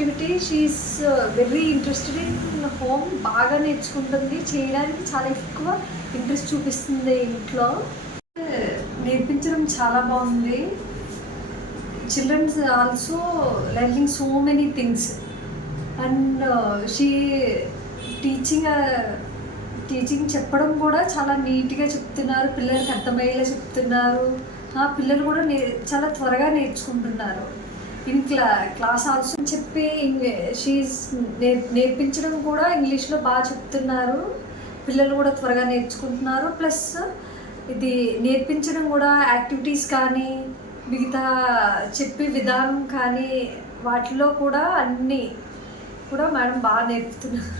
Activity she's very interested in home. బాగా నేర్చుకుంటుంది, చేయడానికి చాలా ఎక్కువ ఇంట్రెస్ట్ చూపిస్తుంది ఇంట్లో. నేర్పించడం చాలా బాగుంది. Childrens also learning so many things and she teaching చెప్పడం కూడా చాలా నీట్గా చెప్తున్నారు, పిల్లలకి అర్థమయ్యేలా చెప్తున్నారు. పిల్లలు కూడా చాలా త్వరగా నేర్చుకుంటున్నారు. ఇన్ క్లాస్ ఆల్సో చెప్పి నేర్పించడం కూడా ఇంగ్లీష్లో బాగా చెప్తున్నారు, పిల్లలు కూడా త్వరగా నేర్చుకుంటున్నారు. ప్లస్ ఇది నేర్పించడం కూడా యాక్టివిటీస్ కానీ మిగతా చెప్పే విధానం కానీ వాటిలో కూడా అన్నీ కూడా మేడం బాగా నేర్పుతున్నారు.